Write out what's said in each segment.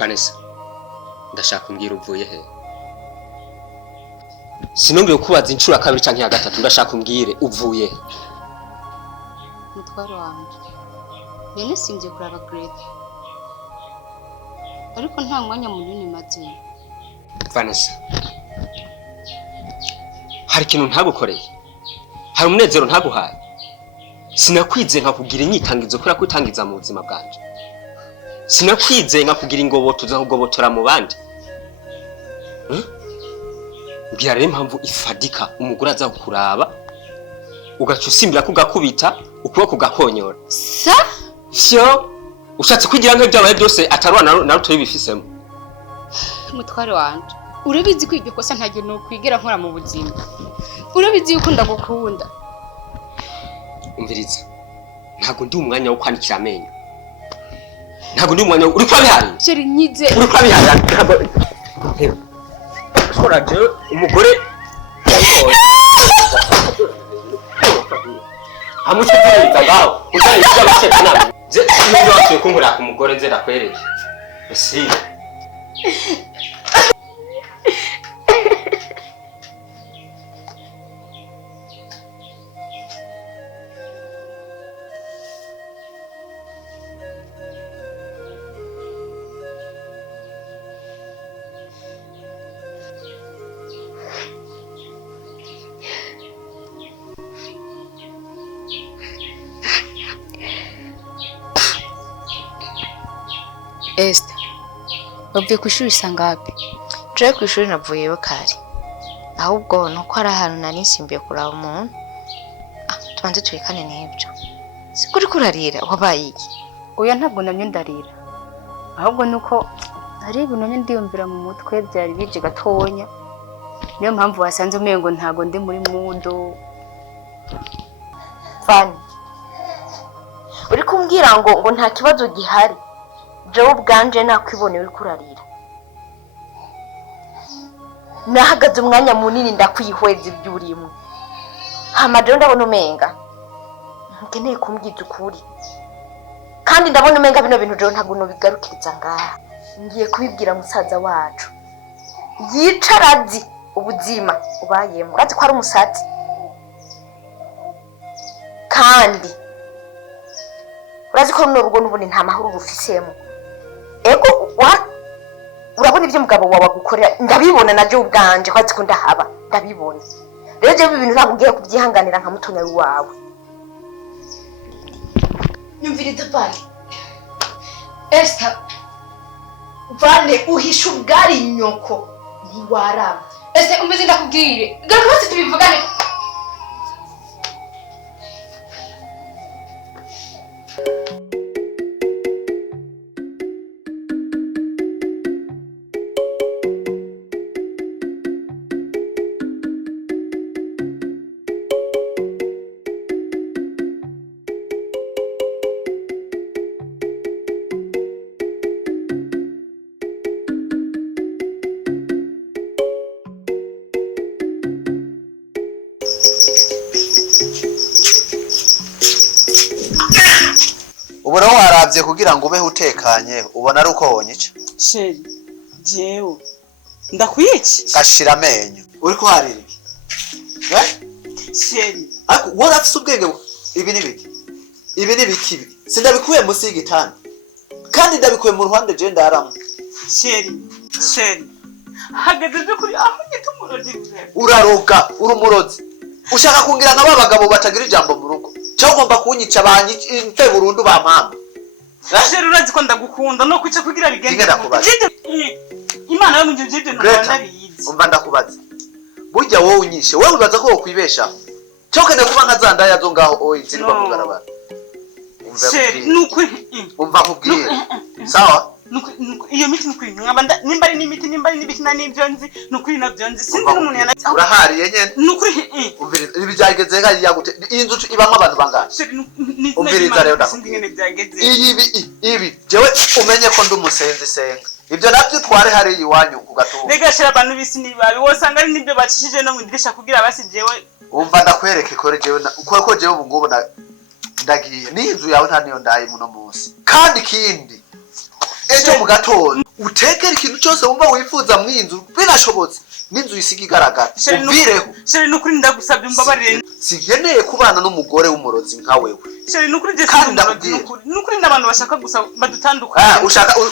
Vanessa, ndashaka umbwira uvuye he? Sinongeye kubaza inshuro kabiri canke ya gatatu, ndashaka umbwire uvuye he? Mutwaro wanje. Bene simvye kuraba grade. Ariko nta mwanya munini maze. Vanessa, hari ikintu ntagukoreye? Hari umunezero ntaguhaye? Sinakwize nkakugira inyitangizo kuri kwitangiza mu buzima bwanje. Sinakwize nkakugira ingoboto za kugobotora mu bandi. Mbwira rero impamvu ifadika umugore aza kukuraba ugaca usimbira kugakubita ukuboko gakonyora. Sa? Syo ushatse kwigira nka byabaye byose atarwana na ruto yibifisemo. Mutware wanje, urabizi ko iryo kosa ntagiye no kwigera nkora mu buzima. Urabizi yuko ndagukunda. Umviriza, ntago ndi umwanya wo kwanikira amenyo. Ntago ndi umwanya uri kwabihari. Sheri nyize. Uri kwabihari ntago. Koraje umugore. Amushitiriza ngaho. Utari cyabashekana. Je niyo watwe kunkura ku mugore nze nakwereye. Esi. Esther, wavuye ku ishuri sangapi? Je ku ishuri navuyeyo kare. Ahubwo nuko ari ahantu nari nsimbiye kuraba umuntu. Tubanze twikane n'ibyo. Sikuri kurarira wabaye iki? Oya ntabwo namye ndarira. Ahubwo nuko ari ibintu ndiyumvira mu mutwe byari bije gatonya. Niyo mpamvu wasanze umengo ntago ndi muri mundo. Fani. Uri kumbwira ngo nta kibazo gihari. Jewe ubwanje nakwiboneye uri kurarira. Nahagaze umwanya munini ndakwihweza ibyurimo. Hamaje ndabona umenga. Nkeneye kumbwiza ukuri. Kandi ndabona umenga bino bintu jewe ntago no bigarukiriza ngaha. Ngiye kubibwira musaza wacu. Yicarazi ubuzima ubayemo. Urazi ko ari umusatsi. Kandi urazi ko runo rugo n'ubundi nta mahoro rufisemo. Ego urabona ibyo mugabo wawe gukorera ndabibona naje ubwanje kwatsi ko ndahaba ndabibona. Rero je ibintu ntabwo ngiye kubyihanganira nka mutonya wawe. Nyumviriza Vane. Esther Vane uhisha ubwari nyoko ntiwarama. Esther umeze ndakubwire. Garuka bose tubivugane. Ubura waravye kugira ngo ubeho utekanye ubona ari uko wonyica. Sheri, jewe ndakwiye Gashira amenyo. Uri ko hariri. Sheri, Ako warafise ubwenge ibi nibiki? Ibi nibiki? Sindabikuye musi y'igitanda. Kandi ndabikuye mu ruhande je ndaramo. Sheri. Hageze kuri aho gitumurozi. Uraroga, urumurozi. Ushaka kungira nka babagabo batagira ijambo mu rugo. Cyo ugomba kunyica banyice burundu ba mama. Sheri urazi ko ndagukunda no kwica kugira bigende. Ngenda kubaza. Imana yo mujije n'Rwanda biyizi. Umva ndakubaza. Burya wowe unyishe, wowe ubaza ko wokwibesha. Cyo kene kuba nkazanda yazo ngaho zirwa mu barabara. Sheri nuko umva kubwira. Sawa? Iyo miti nukuri nkabanda nimba ari n'imiti nimba ari n'ibiti na n'ibyo nzi nukuri nabyo nzi sinzi n'umuntu yana urahariye nyene nukuri umviriza ibi byageze kandi yagute inzu ibamwe abantu bangana umviriza rero sinzi ngene byageze ibi jewe umenye ko ndumusenzi senga ibyo nabyo tware hari iwanyu ku gatuba rega shira abantu bisi nibabi wosanga ari nibyo bacishije no mwidirisha kugira basi jewe umva ndakwereke ko jewe ko jewe ubu ngubu ndagiye ni inzu yawe nta niyo ndaye muno munsi kandi kindi ejo mu gatondo utekere ikintu cyose wumva wifuza mu inzu binashobotse n'inzu isiga igaragara uvireho sheri nukuri ndagusabye umbabarire sigeneye kubana n'umugore w'umurozi nka wewe sheri nukuri je nukuri n'abantu bashaka gusa badutandukanye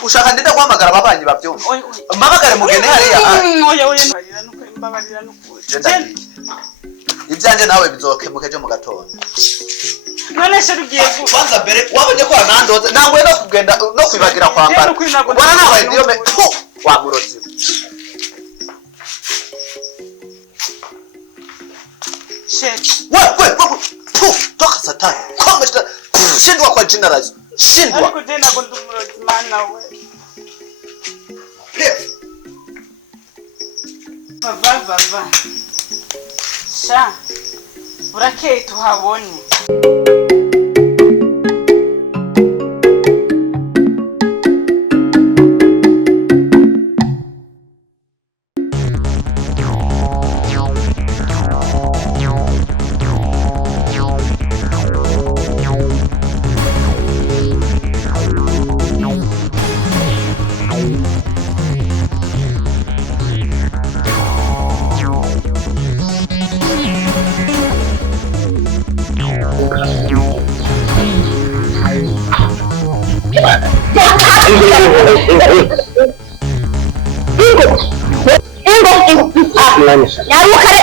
ushaka ndenda guhamagara ababanyi bavyumva mpamagare mugene hariya oya mbabarira nukuri ivyanje nawe bizokemuka ejo mu gatondo none sheri ugiye kwanza mbere wabonye ko nandoze nangwe no kugenda no kwibagira kwambara wana nawe ndiyo me wa murozi sheri we toka satani kama shindwa kwa jina la Yesu shindwa ariko je ntabwo ndi umurozi mana we bava sha urakeye tuhabonye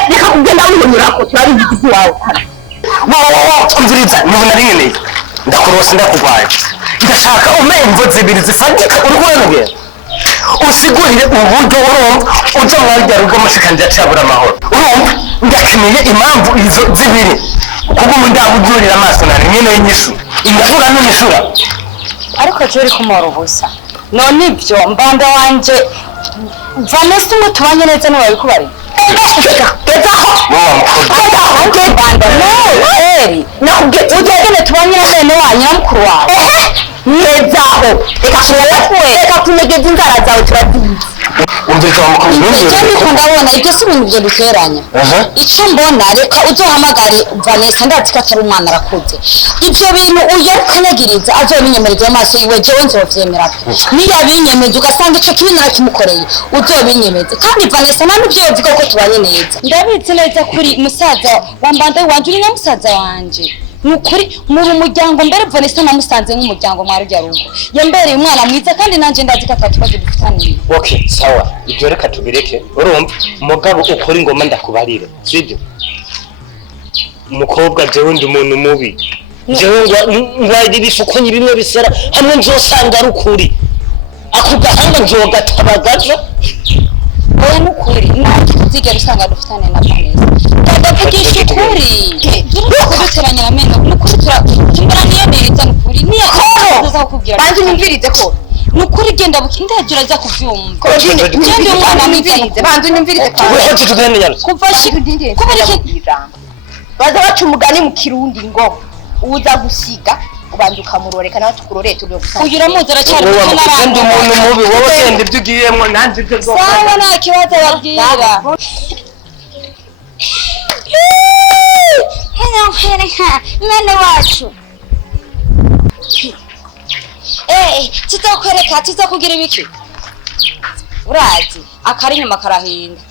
reka kugenda wihunyurako turabigizi wawe twumviriza niba nari nkeneye ndakurose ndakugwaye ndashaka umemvo zibiri zifatika uriko uranogera usigurire uburyo urumva uja mwarya rugo mushika ndacabura amahoro urumva ndakeneye impamvu izo zibiri kuko ndabujurira amaso nari nkeneye inyishu indavuga n'imishura ariko je uri kumora ubusa none ibyo mbanda wanje Vanessa ngo tubanye neza no babikubari ugegene tubanye na bene wanyu na mukuru wawe nezaho reka kunegeza inzara zawe turazizi icyo ndiko ndabona ibyo si ibintu byo duteranya icyo mbona reka uzohamagare Vanessa ndazi ko atari umwana arakuze ibyo bintu uyo ukanyagiriza azobinyemereza amaso iwe jewe nzovyemera niyo abinyemeza ugasanga ico kibi narakimukoreye uzobinyemeze kandi Vanessa nta n'ibyo yovuga ko tubanye neza ndabizi neza kuri musaza wambanda wanje uri na musaza wanje nukuri muri umuryango mbere Vanessa namusanze nk'umuryango mwarujya rugo yambereye umwana mwiza kandi nanje ndazi ko atatubaje dufitaniye okay sawa ibyo reka tubireke urumva mugabo ukora ingoma ndakubarire sibyo umukobwa jewe ndi umuntu mubi jewe ngwari bifukonye bimwe bisera hamwe nzosanga ari ukuri ako gahanga nzogatabagaza oya nukuri nta kizigera usanga dufitane na Vanessa ndavugisha ukuri kuduteranya na meno nukuri tumbiraniye neza nukuri niyo uzakubwira banze unyumvirize ko nukuri genda bukindagira aza kuvyumva genda umwana mwizanize banze unyumvirize ko weho tutugende nyarutse kuva ijambo baza baca umugani mu kirundi ngo uza gusiga ubanza ukamuroreka nawe tukuroreye turiyo gusa uyu uramuzi aracyari muto n'abandi umuntu mubi wowe genda ibyo ugiyemo nanjye ibyo zo sawa nta kibazo babwira mene wacu tuzakwereka tuzakugira ibiki urazi akari inyuma karahinda